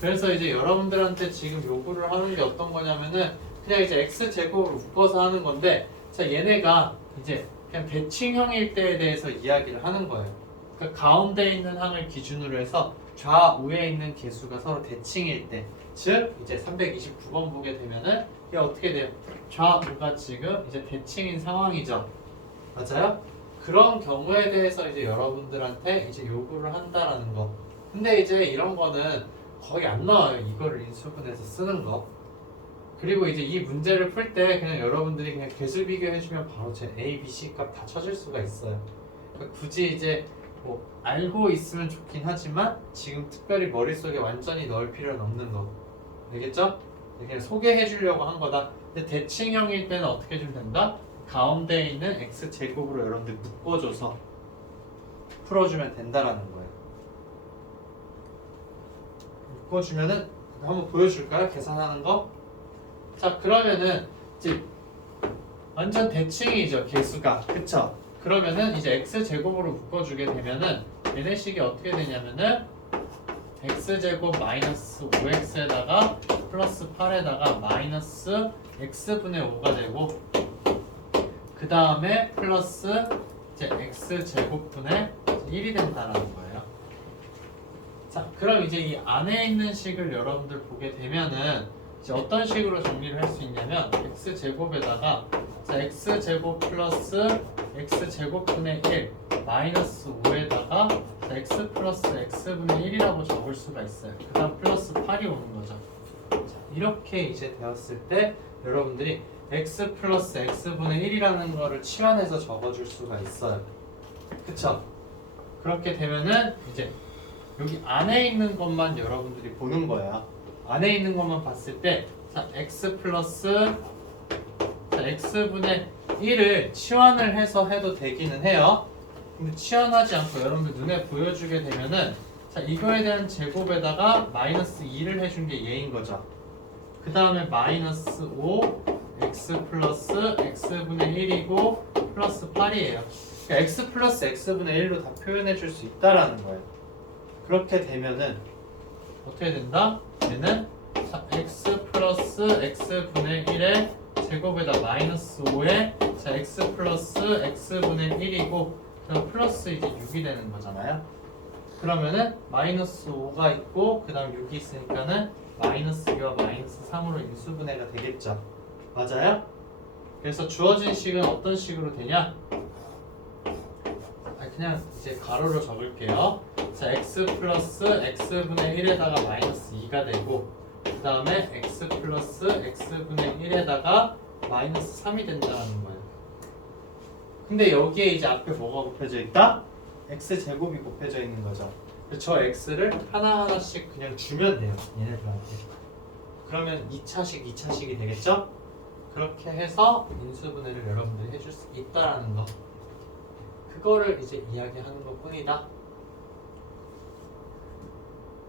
그래서 이제 여러분들한테 지금 요구를 하는 게 어떤 거냐면은 그냥 이제 x제곱으로 묶어서 하는 건데, 자, 얘네가 이제 그냥 대칭형일 때에 대해서 이야기를 하는 거예요. 그러니까 가운데 있는 항을 기준으로 해서 좌우에 있는 개수가 서로 대칭일 때, 즉 이제 329번 보게 되면은 이게 어떻게 돼요? 좌우가 지금 이제 대칭인 상황이죠. 맞아요? 그런 경우에 대해서 이제 여러분들한테 이제 요구를 한다라는 거. 근데 이제 이런 거는 거의 안 나와요. 이거를 인수분해서 쓰는 거. 그리고 이제 이 문제를 풀 때 그냥 여러분들이 그냥 개수 비교해주면 바로 제 A, B, C 값 다 찾을 수가 있어요. 그러니까 굳이 이제 뭐 알고 있으면 좋긴 하지만 지금 특별히 머릿속에 완전히 넣을 필요는 없는 거. 알겠죠? 그냥 소개해주려고 한 거다. 근데 대칭형일 때는 어떻게 해주면 된다? 가운데에 있는 x제곱으로 여러분들 묶어줘서 풀어주면 된다라는 거예요. 묶어주면은 한번 보여줄까요? 계산하는 거? 자, 그러면은 이제 완전 대칭이죠, 개수가. 그쵸? 그러면은 이제 x제곱으로 묶어주게 되면은 얘네식이 어떻게 되냐면은 x제곱 마이너스 5x에다가 플러스 8에다가 마이너스 x분의 5가 되고, 그 다음에 플러스 이제 x제곱분의 1이 된다라는 거예요. 자, 그럼 이제 이 안에 있는 식을 여러분들 보게 되면은 이제 어떤 식으로 정리를 할 수 있냐면 x제곱에다가 자, x제곱 플러스 x제곱분의 1 마이너스 5에다가 자, x 플러스 x분의 1이라고 적을 수가 있어요. 그 다음 플러스 8이 오는 거죠. 자, 이렇게 이제 되었을 때 여러분들이 x 플러스 x분의 1이라는 거를 치환해서 적어줄 수가 있어요. 그쵸? 그렇게 되면은 이제 여기 안에 있는 것만 여러분들이 보는 거야. 안에 있는 것만 봤을 때 자, x 플러스 자, x분의 1을 치환을 해서 해도 되기는 해요. 근데 치환하지 않고 여러분들 눈에 보여주게 되면은 자, 이거에 대한 제곱에다가 마이너스 2를 해준 게 얘인 거죠. 그 다음에 마이너스 5 x 플러스 x분의 1이고 플러스 8이에요. 그러니까 x 플러스 x분의 1로 다 표현해 줄 수 있다라는 거예요. 그렇게 되면은 어떻게 된다? 얘는 x 플러스 x분의 1의 제곱에다 마이너스 5에 자, x 플러스 x분의 1이고 그다음 플러스 이제 6이 되는 거잖아요. 그러면은 마이너스 5가 있고 그 다음 6이 있으니까는 마이너스 2와 마이너스 3으로 인수분해가 되겠죠. 맞아요? 그래서 주어진 식은 어떤 식으로 되냐? 그냥 이제 가로로 적을게요. 자, x 플러스 x분의 1에다가 마이너스 2가 되고 그 다음에 x 플러스 x분의 1에다가 마이너스 3이 된다는 거예요. 근데 여기에 이제 앞에 뭐가 곱해져 있다? x제곱이 곱해져 있는 거죠. 저 x를 하나하나씩 그냥 주면 돼요, 얘네들한테. 그러면 2차식, 2차식이 되겠죠? 그렇게 해서 인수분해를 여러분들이 해줄 수 있다라는 거. 그거를 이제 이야기하는 것 뿐이다.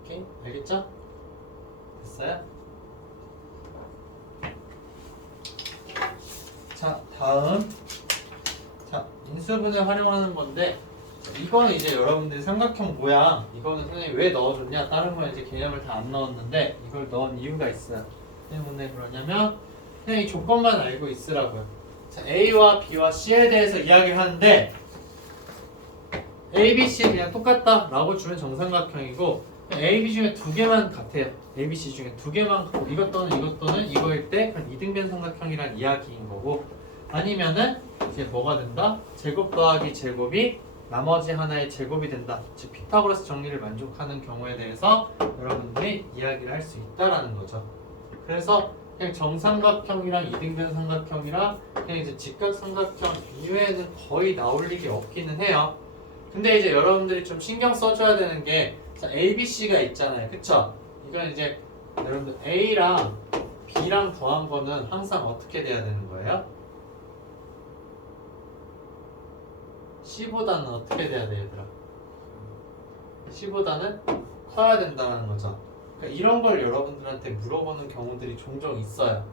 오케이? 알겠죠? 됐어요? 자, 다음. 자, 인수분해 활용하는 건데, 이거는 이제 여러분들이 삼각형 모양, 이거는 선생님이 왜 넣어줬냐? 다른 건 이제 개념을 다 안 넣었는데, 이걸 넣은 이유가 있어요. 때문에 그러냐면, 그냥 이 조건만 알고 있으라고요. 자, A와 B와 C에 대해서 이야기를 하는데, A, B, C 그냥 똑같다 라고 주면 정삼각형이고 A, B 중에 두 개만 같아요. A, B, C 중에 두 개만 같고 이것 또는 이거일 때 그냥 이등변 삼각형이란 이야기인 거고, 아니면은 이제 뭐가 된다? 제곱 더하기 제곱이 나머지 하나의 제곱이 된다. 즉 피타고라스 정리를 만족하는 경우에 대해서 여러분들이 이야기를 할 수 있다라는 거죠. 그래서 그냥 정삼각형이랑 이등변 삼각형이랑 그냥 이제 직각삼각형 이외에는 거의 나올 일이 없기는 해요. 근데 이제 여러분들이 좀 신경 써줘야 되는 게 자, A, B, C가 있잖아요. 그쵸? 이건 이제 여러분들 A랑 B랑 더한 거는 항상 어떻게 돼야 되는 거예요? C보다는 어떻게 돼야 돼요, 얘들아? C보다는 커야 된다는 거죠. 그러니까 이런 걸 여러분들한테 물어보는 경우들이 종종 있어요.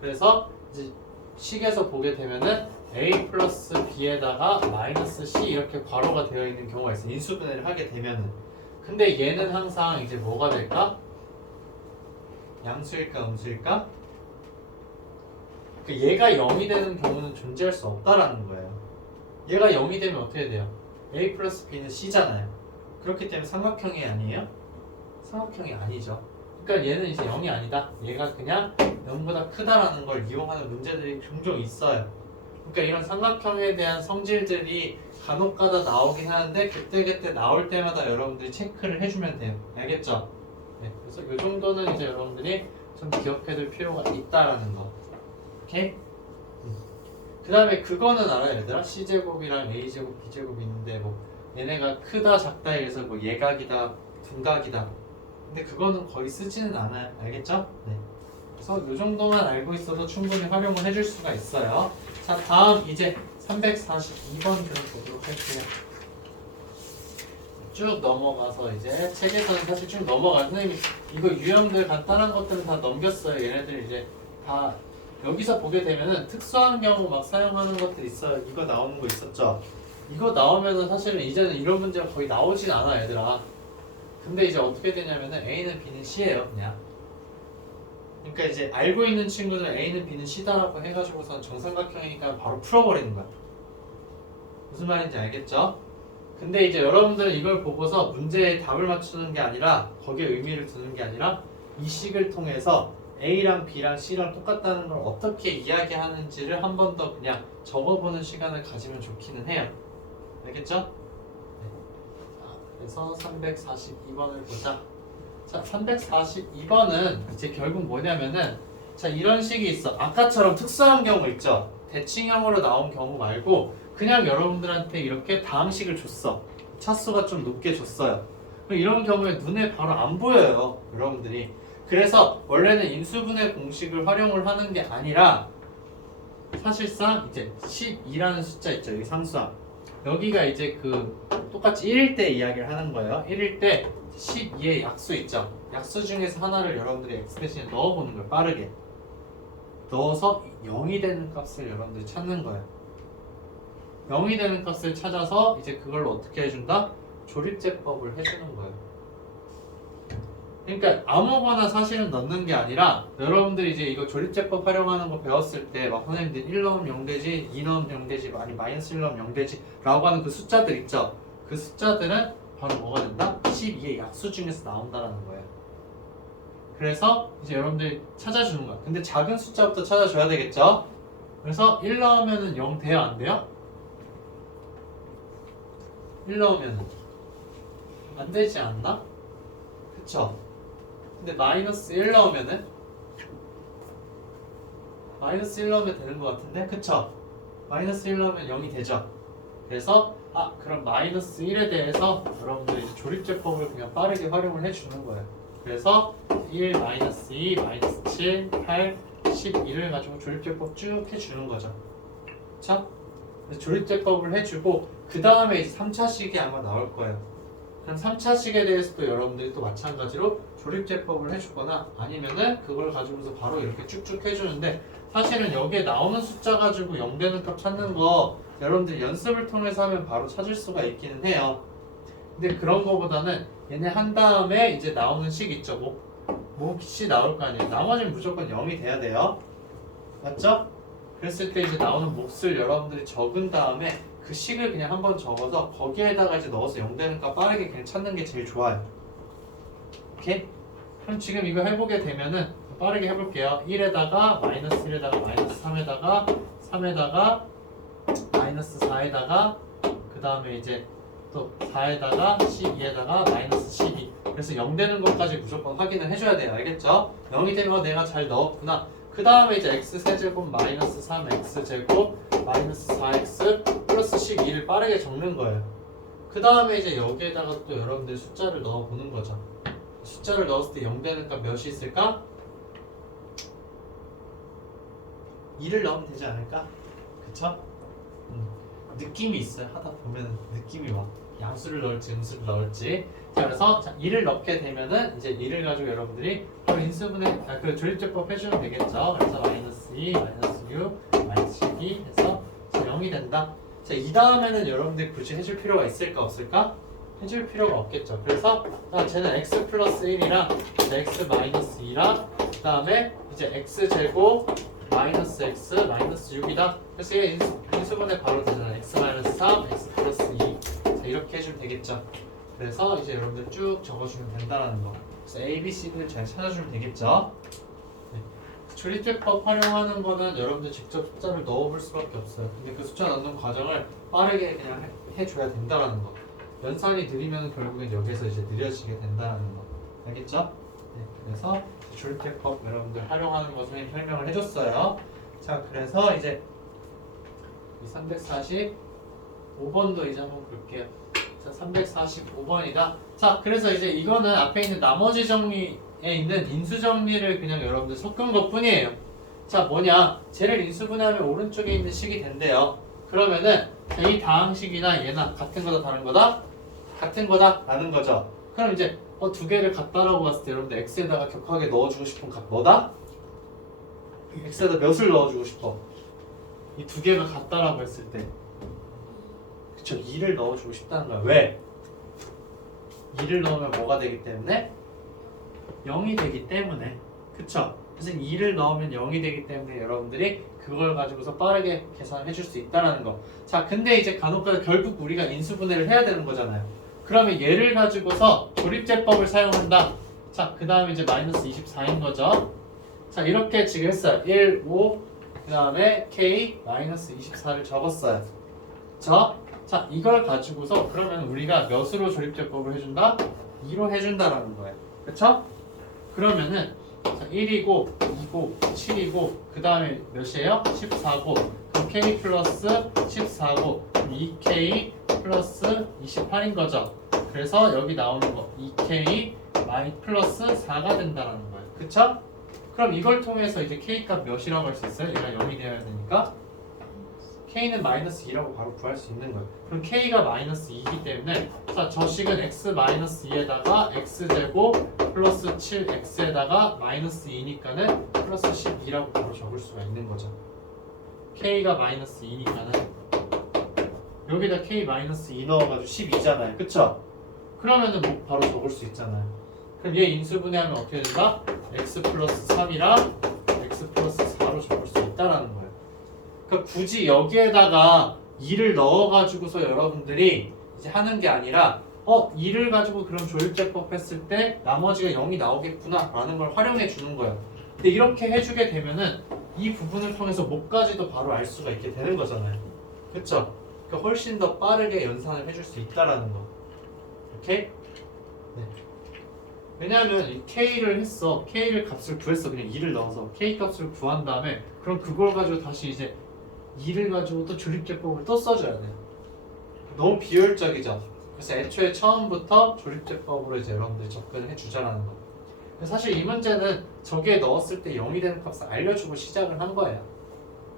그래서 이제 식에서 보게 되면은 a 플러스 b에다가 마이너스 c 이렇게 괄호가 되어 있는 경우가 있어요. 인수분해를 하게 되면은. 근데 얘는 항상 이제 뭐가 될까? 양수일까 음수일까? 얘가 0이 되는 경우는 존재할 수 없다라는 거예요. 얘가 0이 되면 어떻게 돼요? a 플러스 b는 c잖아요. 그렇기 때문에 삼각형이 아니에요? 삼각형이 아니죠. 그러니까 얘는 이제 0이 아니다. 얘가 그냥 0보다 크다라는 걸 이용하는 문제들이 종종 있어요. 그러니까 이런 삼각형에 대한 성질들이 간혹가다 나오긴 하는데 그때그때 나올 때마다 여러분들이 체크를 해주면 돼요. 알겠죠? 네, 그래서 이 정도는 이제 여러분들이 좀 기억해둘 필요가 있다라는 거. 오케이? 그 다음에 그거는 알아요, 얘들아? C제곱이랑 A제곱, B제곱이 있는데 뭐 얘네가 크다, 작다 해서 뭐 예각이다, 둔각이다. 근데 그거는 거의 쓰지는 않아요. 알겠죠? 네. 그래서 이 정도만 알고 있어도 충분히 활용을 해줄 수가 있어요. 자, 다음 이제 342번 그럼 보도록 할게요. 쭉 넘어가서 이제 책에서는 사실 쭉 넘어가요. 선생님이 이거 유형들 간단한 것들은 다 넘겼어요. 얘네들 이제 다 여기서 보게 되면은 특수한 경우 막 사용하는 것들 있어요. 이거 나오는 거 있었죠? 이거 나오면은 사실은 이제는 이런 문제가 거의 나오진 않아, 얘들아. 근데 이제 어떻게 되냐면은 A는 B는 C예요, 그냥. 그러니까 이제 알고 있는 친구들은 A는 B는 C다라고 해가지고선 정삼각형이니까 바로 풀어버리는 거야. 무슨 말인지 알겠죠? 근데 이제 여러분들은 이걸 보고서 문제에 답을 맞추는 게 아니라 거기에 의미를 두는 게 아니라 이 식을 통해서 A랑 B랑 C랑 똑같다는 걸 어떻게 이야기하는지를 한 번 더 그냥 적어보는 시간을 가지면 좋기는 해요. 알겠죠? 네. 그래서 342번을 보자. 자, 342번은 이제 결국 뭐냐면은 자, 이런 식이 있어. 아까처럼 특수한 경우 있죠? 대칭형으로 나온 경우 말고 그냥 여러분들한테 이렇게 다항식을 줬어. 차수가 좀 높게 줬어요. 그럼 이런 경우에 눈에 바로 안 보여요, 여러분들이. 그래서 원래는 인수분해 공식을 활용을 하는 게 아니라 사실상 이제 12라는 숫자 있죠, 여기 상수함. 여기가 이제 그 똑같이 1일 때 이야기를 하는 거예요. 1일 때 12의 약수 있죠. 약수 중에서 하나를 여러분들이 x 대신에 넣어보는 거예요. 빠르게 넣어서 0이 되는 값을 여러분들이 찾는 거예요. 0이 되는 값을 찾아서 이제 그걸로 어떻게 해준다? 조립제법을 해주는 거예요. 그러니까 아무거나 사실은 넣는 게 아니라 여러분들이 이제 이거 조립제법 활용하는 거 배웠을 때 막 선생님들 1 넣으면 0 되지, 2 넣으면 0 되지, 아니 마이너스 1 넣으면 0 되지 라고 하는 그 숫자들 있죠. 그 숫자들은 바로 뭐가 된다? 12의 약수 중에서 나온다라는 거예요. 그래서 이제 여러분들이 찾아주는 거야. 근데 작은 숫자부터 찾아줘야 되겠죠? 그래서 1 넣으면 0 돼요? 안 돼요? 1 넣으면 안 되지 않나? 그쵸? 근데 마이너스 1 넣으면은 마이너스 1 넣으면 되는 것 같은데? 그쵸? 마이너스 1 넣으면 0이 되죠? 그래서 그럼 마이너스 1에 대해서 여러분들이 이제 조립제법을 그냥 빠르게 활용을 해주는 거예요. 그래서 1, 마이너스 2, 마이너스 7, 8, 11을 가지고 조립제법 쭉 해주는 거죠. 그쵸? 그래서 조립제법을 해주고 그 다음에 이제 3차식이 아마 나올 거예요. 그럼 3차식에 대해서도 여러분들이 또 마찬가지로 조립제법을 해주거나 아니면은 그걸 가지고서 바로 이렇게 쭉쭉 해주는데 사실은 여기에 나오는 숫자 가지고 0 되는 값 찾는 거 여러분들이 연습을 통해서 하면 바로 찾을 수가 있기는 해요. 근데 그런 거보다는 얘네 한 다음에 이제 나오는 식 있죠. 몫이 나올 거 아니에요. 나머지는 무조건 0이 돼야 돼요. 맞죠? 그랬을 때 이제 나오는 몫을 여러분들이 적은 다음에 그 식을 그냥 한번 적어서 거기에다가 이제 넣어서 0 되는 값 빠르게 그냥 찾는 게 제일 좋아요. 오케이? 그럼 지금 이거 해보게 되면은 빠르게 해볼게요. 1에다가 마이너스 1에다가 마이너스 3에다가 3에다가 마이너스 4에다가 그 다음에 이제 또 4에다가 12에다가 마이너스 12 그래서 0 되는 것까지 무조건 확인을 해줘야 돼요. 알겠죠? 0이 되면 내가 잘 넣었구나. 그 다음에 이제 x세제곱 마이너스 3x제곱 마이너스 4x 플러스 12를 빠르게 적는 거예요. 그 다음에 이제 여기에다가 또 여러분들 숫자를 넣어보는 거죠. 숫자를 넣었을 때 0 되는 값 몇이 있을까? 2를 넣으면 되지 않을까? 그쵸? 느낌이 있어요. 하다 보면 느낌이 와. 양수를 넣을지 음수를 넣을지. 자, 그래서 2를 넣게 되면은 이제 2를 가지고 여러분들이 바로 인수분해 그 조립제법 해주면 되겠죠. 그래서 마이너스 2, 마이너스 6, 마이너스 12 해서 0이 된다. 자, 이 다음에는 여러분들이 굳이 해줄 필요가 있을까 없을까? 해줄 필요가 없겠죠. 그래서 쟤는 x 플러스 1이랑 x 마이너스 2랑 그 다음에 이제 x 제곱 마이너스 x 마이너스 6이다. 그래서 얘 인수분해 바로 되잖아. x 마이너스 3, x 플러스 2. 자, 이렇게 해주면 되겠죠. 그래서 이제 여러분들 쭉 적어주면 된다는 거. 그래서 A, B, C를 잘 찾아주면 되겠죠. 네. 조립제법 활용하는 거는 여러분들 직접 숫자를 넣어볼 수밖에 없어요. 근데 그 숫자 넣는 과정을 빠르게 그냥 해줘야 된다는 거. 연산이 느리면 결국엔 여기서 이제 느려지게 된다는 거. 알겠죠? 네, 그래서 조립제법 여러분들 활용하는 거 선생님 설명을 해줬어요. 자, 그래서 이제 이 345번도 이제 한번 볼게요. 자, 345번이다. 자, 그래서 이제 이거는 앞에 있는 나머지 정리에 있는 인수 정리를 그냥 여러분들 섞은 것 뿐이에요. 자, 뭐냐? 쟤를 인수분해하면 오른쪽에 있는 식이 된대요. 그러면은 이 다항식이나 얘나 같은 거다 다른 거다? 같은 거다 라는 거죠. 그럼 이제 두 개를 같다라고 봤을 때 여러분들 x에다가 격하게 넣어주고 싶은 값 뭐다? x에다 몇을 넣어주고 싶어? 이 두 개가 같다라고 했을 때 그쵸? 2를 넣어주고 싶다는 거야. 왜? 2를 넣으면 뭐가 되기 때문에? 0이 되기 때문에. 그쵸? 그래서 2를 넣으면 0이 되기 때문에 여러분들이 그걸 가지고서 빠르게 계산해 줄 수 있다는 거. 자, 근데 이제 간혹가다 결국 우리가 인수분해를 해야 되는 거잖아요. 그러면 얘를 가지고서 조립제법을 사용한다. 자, 그 다음에 이제 마이너스 24인 거죠. 자, 이렇게 지금 했어요. 1, 5, 그 다음에 k 마이너스 24를 적었어요. 자, 이걸 가지고서 그러면 우리가 몇으로 조립제법을 해준다? 2로 해준다라는 거예요. 그쵸? 그러면은 자, 1이고 2고 7이고 그 다음에 몇이에요? 14고 그럼 k 플러스 14고 2k 플러스 28인 거죠. 그래서 여기 나오는 거 2k 마이 플러스 4가 된다는 거예요. 그쵸? 그럼 이걸 통해서 이제 k 값 몇이라고 할 수 있어요? 얘가 0이 되어야 되니까 k는 마이너스 2라고 바로 구할 수 있는 거예요. 그럼 k가 마이너스 2이기 때문에 자, 저 식은 x 마이너스 2에다가 x제곱 플러스 7x에다가 마이너스 2니까는 플러스 12라고 바로 적을 수가 있는 거죠. k가 마이너스 2니까는 여기다 k 마이너스 2 넣어가지고 12잖아요. 그쵸? 그러면은 뭐 바로 적을 수 있잖아요. 그럼 얘 인수분해하면 어떻게 된다? x 플러스 3이랑 x 플러스 4로 적을 수 있다라는 거예요. 그러니까 굳이 여기에다가 2를 넣어가지고서 여러분들이 이제 하는 게 아니라 2를 가지고 그럼 조립제법 했을 때 나머지가 0이 나오겠구나 라는 걸 활용해 주는 거예요. 근데 이렇게 해주게 되면은 이 부분을 통해서 뭐까지도 바로 알 수가 있게 되는 거잖아요. 그쵸? 그러니까 훨씬 더 빠르게 연산을 해줄 수 있다라는 거. 오케이? 네. 왜냐하면 이 k를 했어. k를 값을 구했어. 그냥 2를 넣어서 k 값을 구한 다음에 그럼 그걸 가지고 다시 이제 2를 가지고 또 조립제법을 또 써줘야 돼요. 너무 비효율적이죠. 그래서 애초에 처음부터 조립제법으로 이제 여러분들이 접근을 해주자라는 거. 사실 이 문제는 저기에 넣었을 때 0이 되는 값을 알려주고 시작을 한 거예요.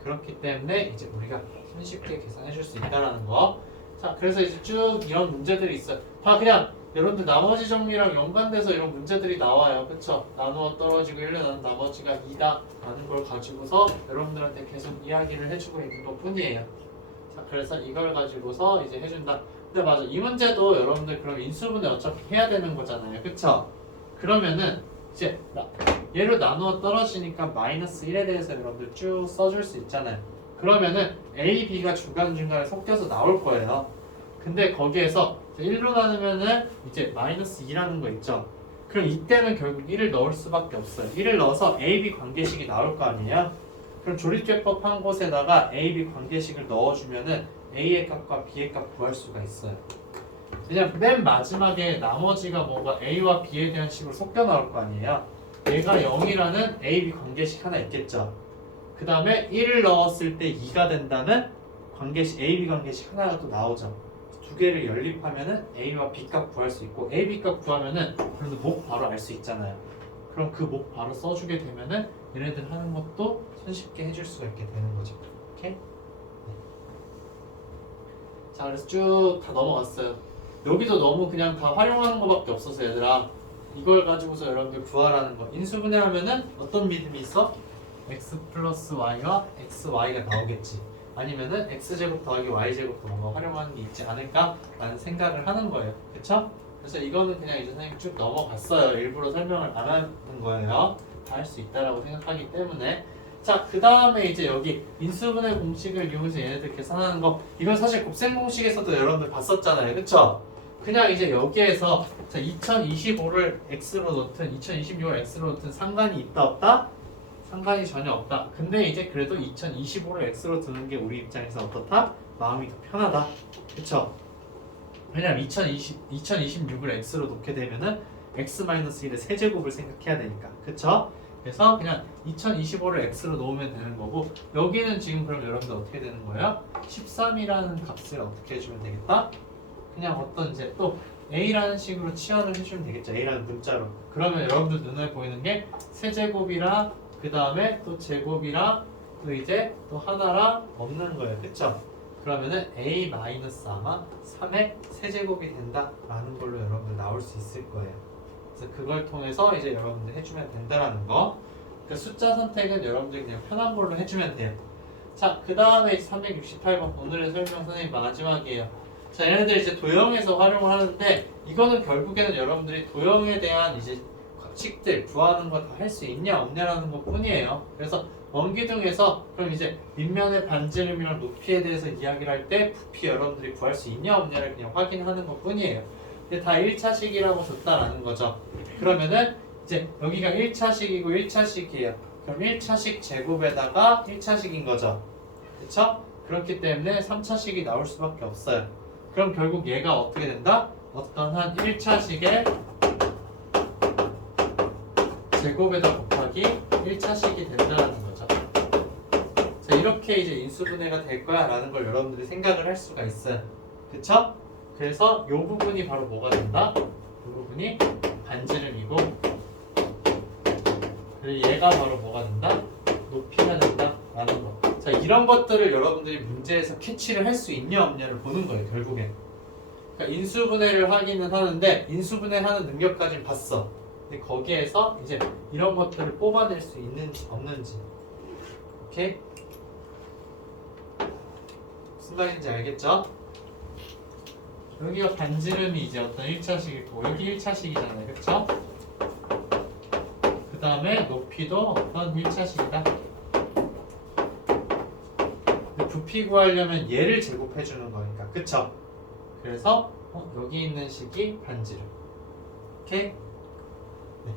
그렇기 때문에 이제 우리가 손쉽게 계산해 줄 수 있다는 거. 자, 그래서 이제 쭉 이런 문제들이 있어요. 다 그냥 여러분들 나머지 정리랑 연관돼서 이런 문제들이 나와요. 그쵸? 나누어 떨어지고 1로 나머지가 2다 라는 걸 가지고서 여러분들한테 계속 이야기를 해주고 있는 것 뿐이에요. 자, 그래서 이걸 가지고서 이제 해준다. 근데 맞아, 이 문제도 여러분들 그럼 인수분해 어차피 해야 되는 거잖아요. 그쵸? 그러면은 이제 얘로 나누어 떨어지니까 마이너스 1에 대해서 여러분들 쭉 써줄 수 있잖아요. 그러면은 A, B가 중간중간에 섞여서 나올 거예요. 근데 거기에서 1로 나누면은 이제 마이너스 2라는 거 있죠. 그럼 이때는 결국 1을 넣을 수밖에 없어요. 1을 넣어서 A, B 관계식이 나올 거 아니에요? 그럼 조립제법 한 곳에다가 A, B 관계식을 넣어주면은 A의 값과 B의 값 구할 수가 있어요. 왜냐면 맨 마지막에 나머지가 뭔가 A와 B에 대한 식으로 섞여 나올 거 아니에요. 얘가 0이라는 A, B 관계식 하나 있겠죠. 그 다음에 1을 넣었을 때 2가 된다는 관계식, A, B 관계식 하나가 또 나오죠. 두 개를 연립하면은 A와 B 값 구할 수 있고 A, B 값 구하면은 그래도 목 바로 알 수 있잖아요. 그럼 그 목 바로 써주게 되면은 얘네들 하는 것도 손쉽게 해줄 수가 있게 되는 거죠. 오케이? 네. 자, 그래서 쭉 다 넘어갔어요. 여기도 너무 그냥 다 활용하는 거밖에 없어서 얘들아 이걸 가지고서 여러분들 구하라는 거. 인수분해하면은 어떤 믿음이 있어? x 플러스 y와 xy가 나오겠지. 아니면은 x제곱 더하기 y제곱도 뭔가 활용하는 게 있지 않을까? 라는 생각을 하는 거예요. 그쵸? 그래서 이거는 그냥 이제 선생님 쭉 넘어갔어요. 일부러 설명을 안 하는 거예요. 다 할 수 있다라고 생각하기 때문에. 자, 그 다음에 이제 여기 인수분해 공식을 이용해서 얘네들 계산하는 거, 이건 사실 곱셈 공식에서도 여러분들 봤었잖아요. 그쵸? 그냥 이제 여기에서 자, 2025를 x로 놓든 2026을 x로 놓든 상관이 있다 없다? 상관이 전혀 없다. 근데 이제 그래도 2025를 x로 두는 게 우리 입장에서 어떻다? 마음이 더 편하다. 그쵸? 왜냐면 2026을 x로 놓게 되면은 x-1의 세제곱을 생각해야 되니까. 그쵸? 그래서 그냥 2025를 x로 놓으면 되는 거고, 여기는 지금 그럼 여러분들 어떻게 되는 거예요? 13이라는 값을 어떻게 해주면 되겠다? 그냥 어떤 이제 또 a라는 식으로 치환을 해주면 되겠죠. a라는 문자로. 그러면 여러분들 눈에 보이는 게 세제곱이랑 그 다음에 또 제곱이랑 또 이제 또 하나랑 없는 거예요. 그쵸? 그러면은 a 마이너스 아마 3의 세제곱이 된다라는 걸로 여러분들 나올 수 있을 거예요. 그래서 그걸 통해서 이제 여러분들 해주면 된다라는 거. 그 숫자 선택은 여러분들이 그냥 편한 걸로 해주면 돼요. 자, 그 다음에 368번 오늘의 설명 선생님 마지막이에요. 자, 얘네들 이제 도형에서 활용을 하는데, 이거는 결국에는 여러분들이 도형에 대한 이제 식들 구하는 거 다 할 수 있냐 없냐라는 것 뿐이에요. 그래서 원기둥에서 그럼 이제 밑면의 반지름이랑 높이에 대해서 이야기를 할 때 부피 여러분들이 구할 수 있냐 없냐를 그냥 확인하는 것 뿐이에요. 이게 다 1차식이라고 줬다라는 거죠. 그러면은 이제 여기가 1차식이고 1차식이에요. 그럼 1차식 제곱에다가 1차식인 거죠. 그쵸? 그렇기 때문에 3차식이 나올 수밖에 없어요. 그럼 결국 얘가 어떻게 된다? 어떤 한 1차식의 제곱에다 곱하기 1차식이 된다는 거죠. 자, 이렇게 이제 인수분해가 될 거야 라는 걸 여러분들이 생각을 할 수가 있어요. 그쵸? 그래서 이 부분이 바로 뭐가 된다? 이 부분이 반지름이고, 그리고 얘가 바로 뭐가 된다? 높이가 된다 라는 거. 자, 이런 것들을 여러분들이 문제에서 캐치를 할 수 있냐 없냐를 보는 거예요. 결국엔 그러니까 인수분해를 하기는 하는데 인수분해하는 능력까지는 봤어. 근데 거기에서 이제 이런 것들을 뽑아낼 수 있는지 없는지. 오케이? 무슨 말인지 알겠죠? 여기가 반지름이 이제 어떤 1차식이고 여기 1차식이잖아요. 그쵸? 그 다음에 높이도 어떤 1차식이다. 부피 구하려면 얘를 제곱해주는 거니까. 그쵸? 그래서 여기 있는 식이 반지름. 오케이? 네.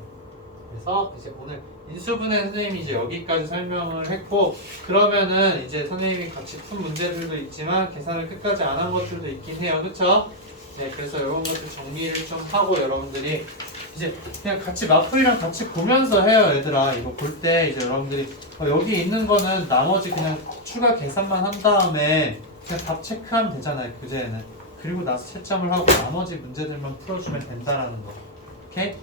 그래서 이제 오늘 인수분해 선생님이 이제 여기까지 설명을 했고, 그러면은 이제 선생님이 같이 푼 문제들도 있지만 계산을 끝까지 안 한 것들도 있긴 해요. 그쵸? 네, 그래서 이런 것들 정리를 좀 하고 여러분들이 이제 그냥 같이 마플이랑 같이 보면서 해요. 얘들아, 이거 볼 때 이제 여러분들이 여기 있는 거는 나머지 그냥 추가 계산만 한 다음에 그냥 답 체크하면 되잖아요. 교재에는. 그리고 나서 채점을 하고 나머지 문제들만 풀어주면 된다라는 거. 오케이?